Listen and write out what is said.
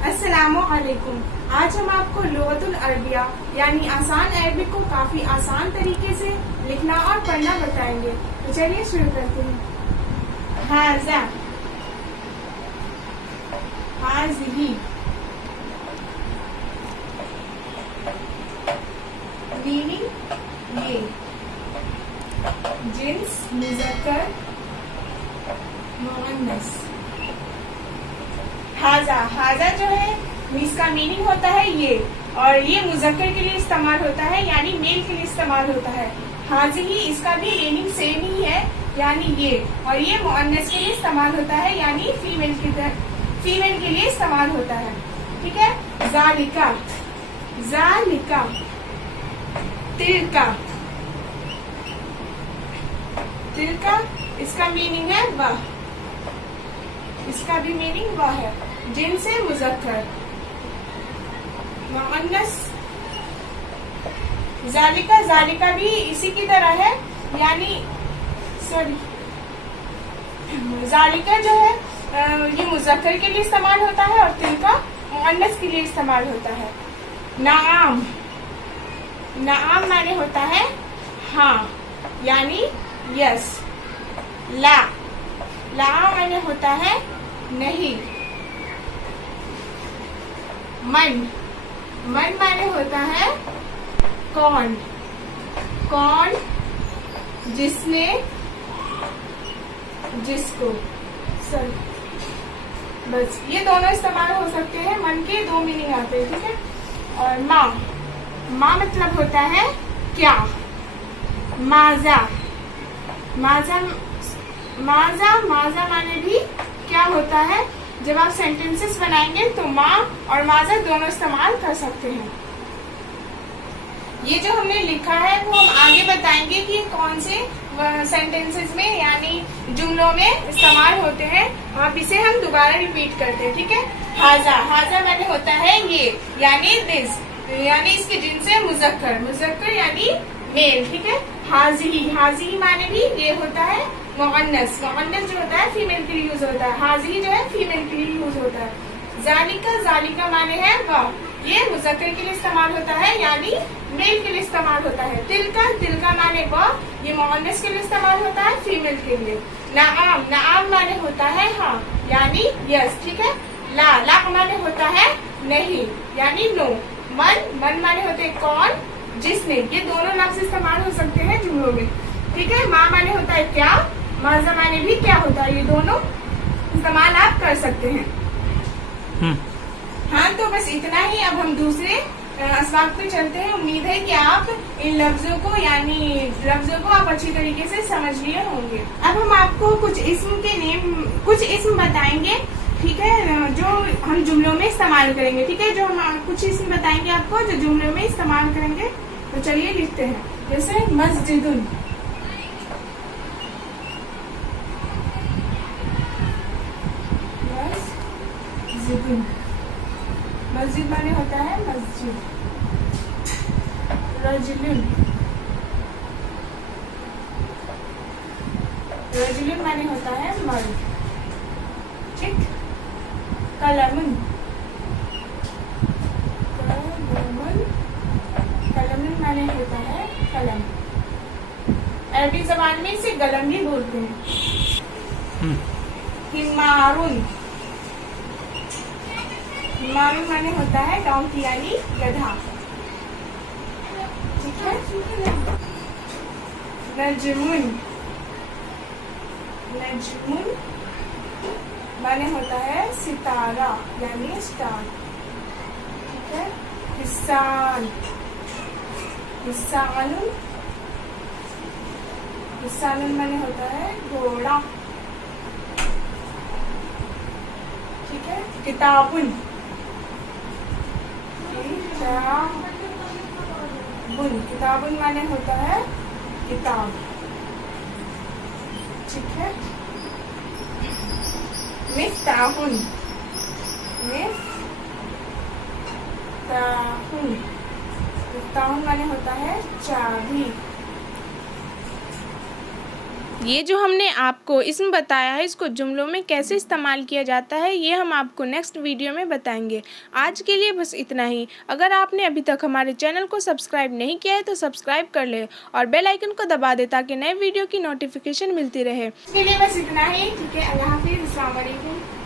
अस्सलामु अलैकुम। आज हम आपको लुगतुल अरबिया यानी आसान अरबिक को काफी आसान तरीके से लिखना और पढ़ना बताएंगे। तो चलिए शुरू करते हैं। हाजा, हाज़िही, मीनिंग ये, जिन्स मुज़क्कर मुअन्नस। हाजा, हाजा जो है इसका मीनिंग होता है ये, और ये मुज़क्कर के लिए इस्तेमाल होता है यानी मेल के लिए इस्तेमाल होता है। हाज़िही इसका भी मीनिंग सेम ही है यानी ये, और ये मुअन्नस के लिए इस्तेमाल होता है यानी फीमेल के लिए इस्तेमाल होता है। ठीक है। ज़ालिका, ज़ालिका, तिलका, तिलका इसका मीनिंग है वह, इसका भी मीनिंग वह है। जिनसे मुज़क्कर मुअन्नस। ज़ालिका, ज़ालिका भी इसी की तरह है यानी ज़ालिका जो है ये मुज़क्कर के लिए इस्तेमाल होता है और तिलका मुअन्नस के लिए इस्तेमाल होता है। नाम, नाम माने होता है हाँ यानी यस। ला, ला माने होता है नहीं। मन, मन माने होता है कौन, कौन जिसने जिसको। सर बस ये दोनों इस्तेमाल हो सकते हैं, मन के दो मीनिंग आते हैं। ठीक है। और माँ, माँ मतलब होता है क्या। माजा, माजा, माजा, माजा माने भी क्या होता है। जब आप सेंटेंसेस बनाएंगे तो माँ और माजा दोनों इस्तेमाल कर सकते हैं। ये जो हमने लिखा है वो हम आगे बताएंगे कि कौन से सेंटेंसेस में यानी जुमलों में इस्तेमाल होते हैं। अब इसे हम दोबारा रिपीट करते हैं। ठीक है। हाजा, हाजा माने होता है ये यानी दिस, यानी इसके जिनसे मुज़क्कर, मुज़क्कर यानी मेल। ठीक है। हाज़िही, हाज़िही माने भी ये होता है मुअन्नस, मुअन्नस जो होता है फीमेल के लिए यूज होता है। हाज़िही जो है फीमेल के लिए यूज होता है। ज़ालिका, ज़ालिका माने है वह, ये मुज़क्कर के लिए इस्तेमाल होता है यानी मेल के लिए इस्तेमाल होता है। तिलका, तिलका माने वह, ये मुअन्नस के लिए इस्तेमाल होता है फीमेल के लिए। नाम, नाम माने होता है हाँ यानी यस। ठीक है। ला, ला माने होता है नहीं यानी नो। मन, मन माने होते हैं कौन जिसने, ये दोनों लफ्ज इस्तेमाल हो सकते हैं जुमलों में। ठीक है। माँ माने होता है क्या, माजा माने भी क्या होता है, ये दोनों इस्तेमाल आप कर सकते हैं। हाँ तो बस इतना ही। अब हम दूसरे असबाब पे चलते हैं। उम्मीद है कि आप इन लफ्जों को यानी लफ्जों को आप अच्छी तरीके से समझ लिए होंगे। अब हम आपको कुछ इस्म के नेम, कुछ इस्म बताएंगे। ठीक है। जो हम जुमलों में इस्तेमाल करेंगे। ठीक है। जो हम कुछ इस्म बताएंगे आपको जो जुमलों में इस्तेमाल करेंगे। तो चलिए लिखते हैं। जैसे मस्जिदुन, मस्जिदुन, मस्जिद माने होता है मस्जिद। रजुलुन, रजुलुन माने होता है मर्द। ठीक। कलमुन, कलमुन, कलमुन माने होता है कलम। अरबी जबान में इसे कलम भी बोलते हैं। हिमारुन, हिमारुन माने होता है डोंकी यानी गधा। ठीक है। नजमुन, नजमुन माने होता है सितारा यानी स्टार। ठीक है। हिस्सान, हिस्सानुन, हिस्सानुन माने होता है घोड़ा। ठीक है। किताबुन, किताबुन, किताबुन माने होता है किताब। ठीक है। मिफ्ताहुन, मिफ्ताहुन, मिफ्ताहुन माने होता है चाबी। ये जो हमने आपको इसमें बताया है, इसको जुमलों में कैसे इस्तेमाल किया जाता है, ये हम आपको नेक्स्ट वीडियो में बताएंगे। आज के लिए बस इतना ही। अगर आपने अभी तक हमारे चैनल को सब्सक्राइब नहीं किया है तो सब्सक्राइब कर ले और बेल आइकन को दबा दे ताकि नए वीडियो की नोटिफिकेशन मिलती रहे। इसके लिए बस इतना ही। ठीक है, अल्लाह हाफिज़, अस्सलाम वालेकुम।